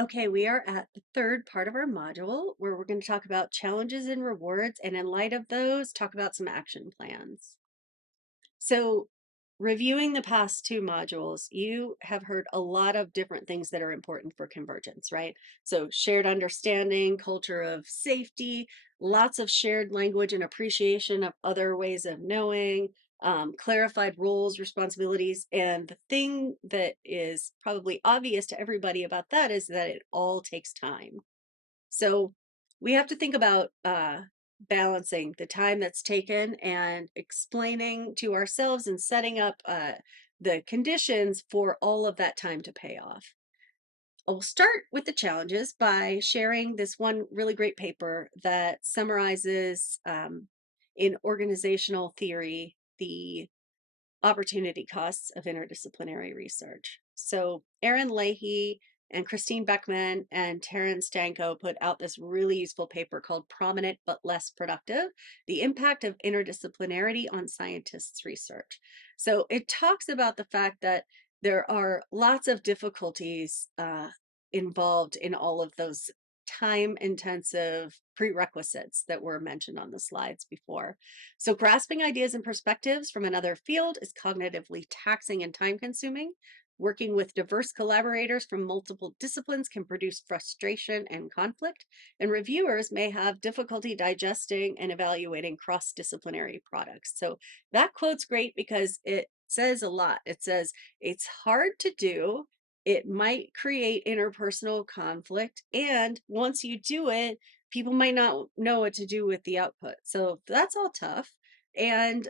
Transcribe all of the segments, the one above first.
Okay, we are at the third part of our module where we're going to talk about challenges and rewards, and in light of those, talk about some action plans. So, reviewing the past two modules, you have heard a lot of different things that are important for convergence, right? So, shared understanding, culture of safety, lots of shared language and appreciation of other ways of knowing, clarified roles, responsibilities. And the thing that is probably obvious to everybody about that is that it all takes time. So we have to think about balancing the time that's taken and explaining to ourselves and setting up the conditions for all of that time to pay off. I'll start with the challenges by sharing this one really great paper that summarizes in organizational theory the opportunity costs of interdisciplinary research. So Aaron Leahy and Christine Beckman and Terence Stanko put out this really useful paper called Prominent but Less Productive, The Impact of Interdisciplinarity on Scientists' Research. So it talks about the fact that there are lots of difficulties involved in all of those time intensive prerequisites that were mentioned on the slides before. So, grasping ideas and perspectives from another field is cognitively taxing and time consuming. Working with diverse collaborators from multiple disciplines can produce frustration and conflict, and reviewers may have difficulty digesting and evaluating cross disciplinary products. So, that quote's great because it says a lot. It says it's hard to do, it might create interpersonal conflict, and once you do it, people might not know what to do with the output. So that's all tough. And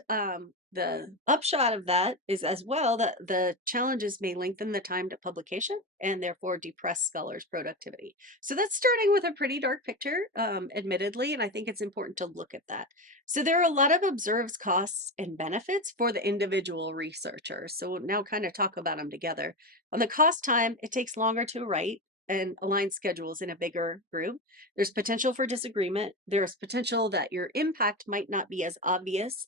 the upshot of that is as well that the challenges may lengthen the time to publication and therefore depress scholars' productivity. So that's starting with a pretty dark picture, admittedly, and I think it's important to look at that. So there are a lot of observed costs and benefits for the individual researcher. So we'll now kind of talk about them together. On the cost time, it takes longer to write and align schedules in a bigger group. There's potential for disagreement. There's potential that your impact might not be as obvious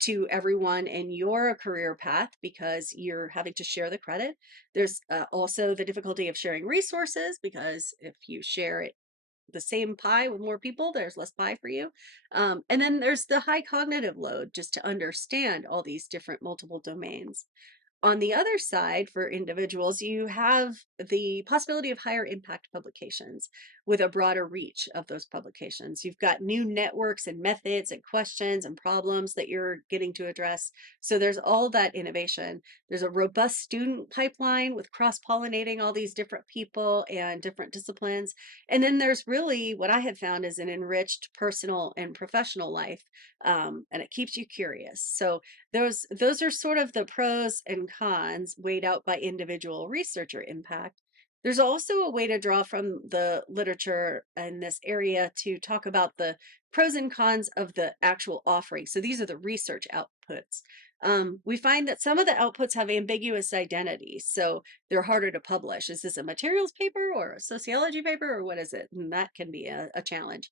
to everyone in your career path because you're having to share the credit. There's also the difficulty of sharing resources because if you share it the same pie with more people, there's less pie for you. And then there's the high cognitive load just to understand all these different multiple domains. On the other side, for individuals, you have the possibility of higher impact publications with a broader reach of those publications. You've got new networks and methods and questions and problems that you're getting to address. So there's all that innovation. There's a robust student pipeline with cross-pollinating all these different people and different disciplines. And then there's really what I have found is an enriched personal and professional life, and it keeps you curious. So those are sort of the pros and cons weighed out by individual researcher impact. There's also a way to draw from the literature in this area to talk about the pros and cons of the actual offering. So these are the research outputs. We find that some of the outputs have ambiguous identities, so they're harder to publish. Is this a materials paper or a sociology paper or what is it? And that can be a challenge.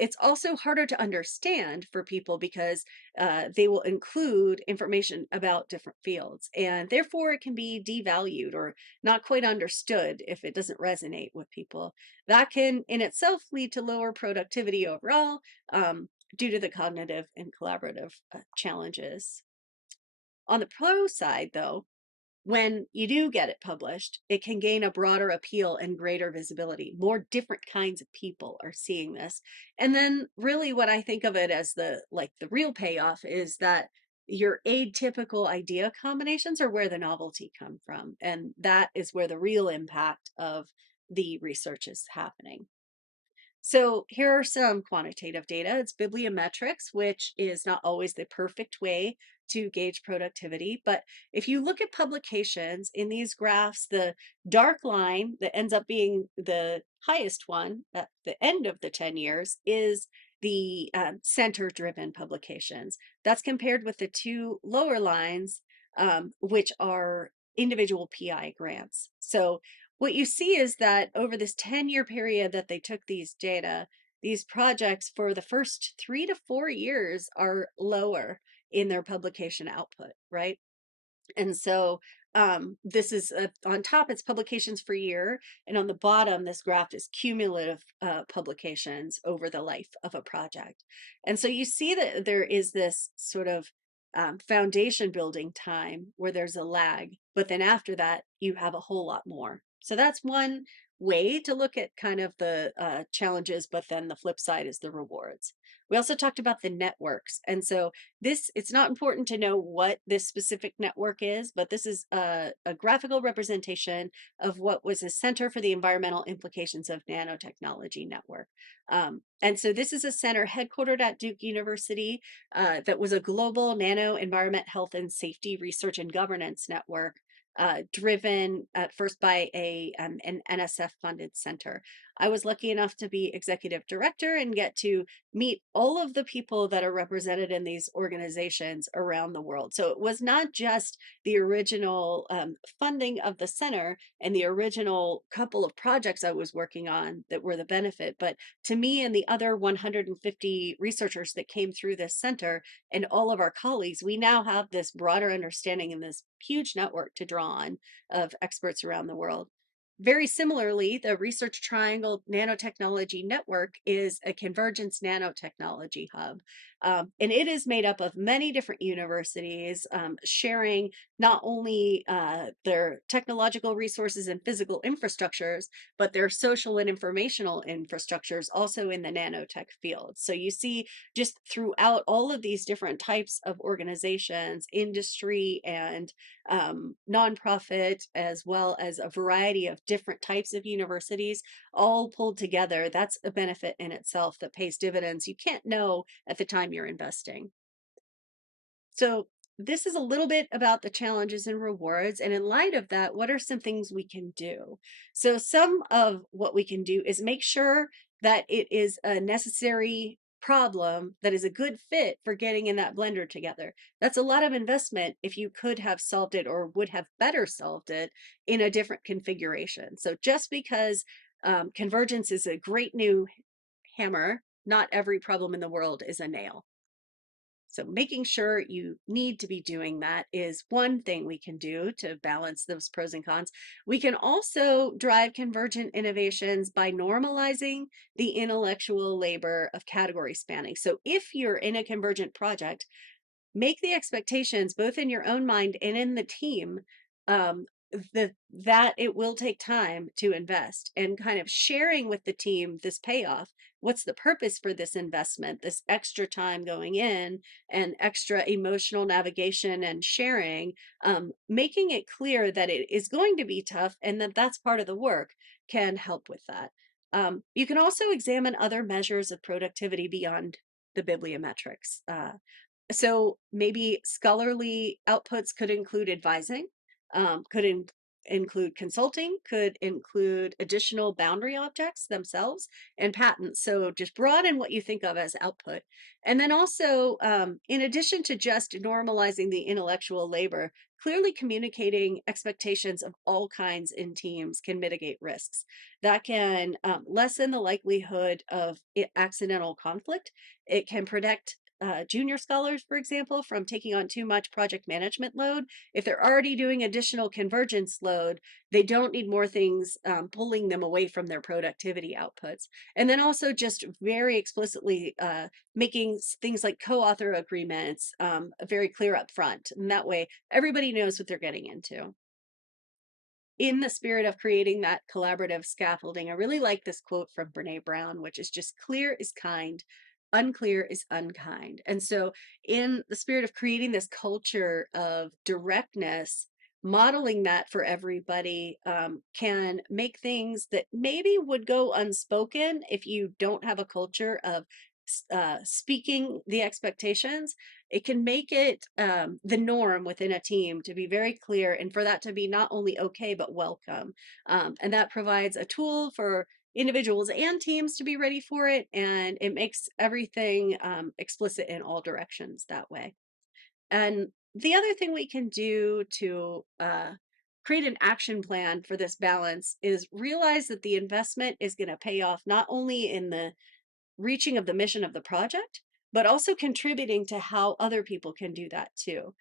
It's also harder to understand for people because they will include information about different fields, and therefore it can be devalued or not quite understood if it doesn't resonate with people. That can in itself lead to lower productivity overall due to the cognitive and collaborative challenges. On the pro side, though, when you do get it published, it can gain a broader appeal and greater visibility. More different kinds of people are seeing this. And then really what I think of it as the real payoff is that your atypical idea combinations are where the novelty come from. And that is where the real impact of the research is happening. So here are some quantitative data. It's bibliometrics, which is not always the perfect way to gauge productivity. But if you look at publications in these graphs, the dark line that ends up being the highest one at the end of the 10 years is the center-driven publications. That's compared with the two lower lines, which are individual PI grants. So what you see is that over this 10-year period that they took these data, these projects for the first 3 to 4 years are lower in their publication output, right? And so this is on top, it's publications per year, and on the bottom, this graph is cumulative publications over the life of a project. And so you see that there is this sort of foundation building time where there's a lag, but then after that, you have a whole lot more. So that's one way to look at kind of the challenges, but then the flip side is the rewards. We also talked about the networks. And so it's not important to know what this specific network is, but this is a graphical representation of what was a Center for the Environmental Implications of Nanotechnology Network. And so this is a center headquartered at Duke University that was a global nano environment, health, and safety research and governance network driven at first by an NSF funded center. I was lucky enough to be executive director and get to meet all of the people that are represented in these organizations around the world. So it was not just the original funding of the center and the original couple of projects I was working on that were the benefit, but to me and the other 150 researchers that came through this center and all of our colleagues, we now have this broader understanding and this huge network to draw on of experts around the world. Very similarly, the Research Triangle Nanotechnology Network is a Convergence nanotechnology hub. And it is made up of many different universities sharing not only their technological resources and physical infrastructures, but their social and informational infrastructures also in the nanotech field. So you see just throughout all of these different types of organizations, industry and nonprofit, as well as a variety of different types of universities, all pulled together. That's a benefit in itself that pays dividends you can't know at the time you're investing. So this is a little bit about the challenges and rewards. And in light of that, what are some things we can do? So some of what we can do is make sure that it is a necessary problem that is a good fit for getting in that blender together. That's a lot of investment if you could have solved it or would have better solved it in a different configuration. So just because convergence is a great new hammer, not every problem in the world is a nail. So making sure you need to be doing that is one thing we can do to balance those pros and cons. We can also drive convergent innovations by normalizing the intellectual labor of category spanning. So if you're in a convergent project, make the expectations both in your own mind and in the team um, that it will take time to invest, and kind of sharing with the team this payoff. What's the purpose for this investment, this extra time going in and extra emotional navigation and sharing, making it clear that it is going to be tough and that that's part of the work can help with that. You can also examine other measures of productivity beyond the bibliometrics. So maybe scholarly outputs could include advising, include consulting, could include additional boundary objects themselves, and patents. So just broaden what you think of as output. And then also, in addition to just normalizing the intellectual labor, clearly communicating expectations of all kinds in teams can mitigate risks. That can lessen the likelihood of accidental conflict. It can protect junior scholars, for example, from taking on too much project management load. If they're already doing additional convergence load, they don't need more things pulling them away from their productivity outputs. And then also just very explicitly making things like co-author agreements very clear up front. And that way, everybody knows what they're getting into. In the spirit of creating that collaborative scaffolding, I really like this quote from Brene Brown, which is just clear is kind, unclear is unkind. And so, in the spirit of creating this culture of directness, modeling that for everybody can make things that maybe would go unspoken if you don't have a culture of speaking the expectations. It can make it the norm within a team to be very clear and for that to be not only okay but welcome, and that provides a tool for individuals and teams to be ready for it, and it makes everything explicit in all directions that way. And the other thing we can do to create an action plan for this balance is realize that the investment is going to pay off not only in the reaching of the mission of the project, but also contributing to how other people can do that too.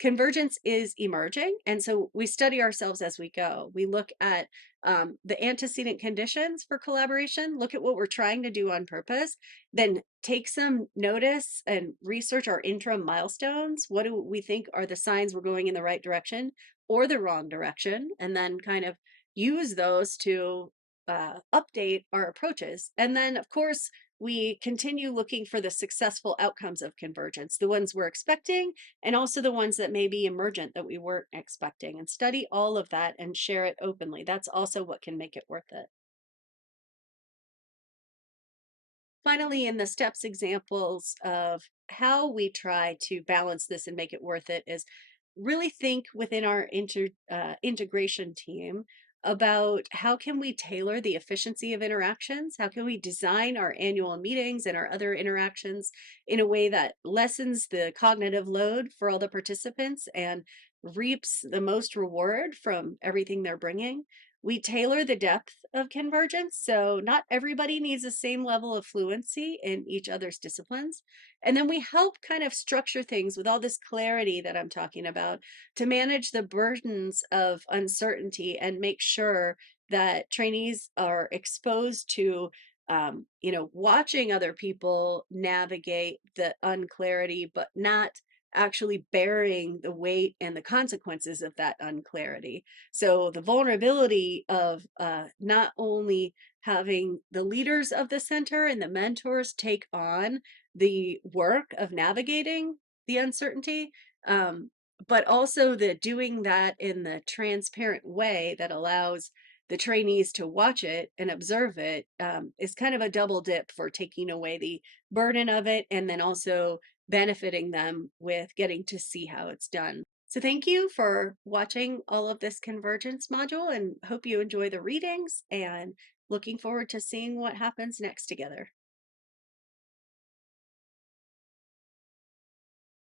Convergence is emerging, and so we study ourselves as we go. We look at the antecedent conditions for collaboration, look at what we're trying to do on purpose, then take some notice and research our interim milestones. What do we think are the signs we're going in the right direction or the wrong direction? And then kind of use those to update our approaches. And then, of course, we continue looking for the successful outcomes of convergence, the ones we're expecting, and also the ones that may be emergent that we weren't expecting, and study all of that and share it openly. That's also what can make it worth it. Finally, in the steps examples of how we try to balance this and make it worth it is really think within our integration team about how can we tailor the efficiency of interactions, how can we design our annual meetings and our other interactions in a way that lessens the cognitive load for all the participants and reaps the most reward from everything they're bringing. We tailor the depth of convergence, so not everybody needs the same level of fluency in each other's disciplines. And then we help kind of structure things with all this clarity that I'm talking about to manage the burdens of uncertainty and make sure that trainees are exposed to watching other people navigate the unclarity, but not actually bearing the weight and the consequences of that unclarity. So the vulnerability of not only having the leaders of the center and the mentors take on the work of navigating the uncertainty, um, but also the doing that in the transparent way that allows the trainees to watch it and observe it, is kind of a double dip for taking away the burden of it and then also benefiting them with getting to see how it's done. So thank you for watching all of this Convergence module and hope you enjoy the readings and looking forward to seeing what happens next together.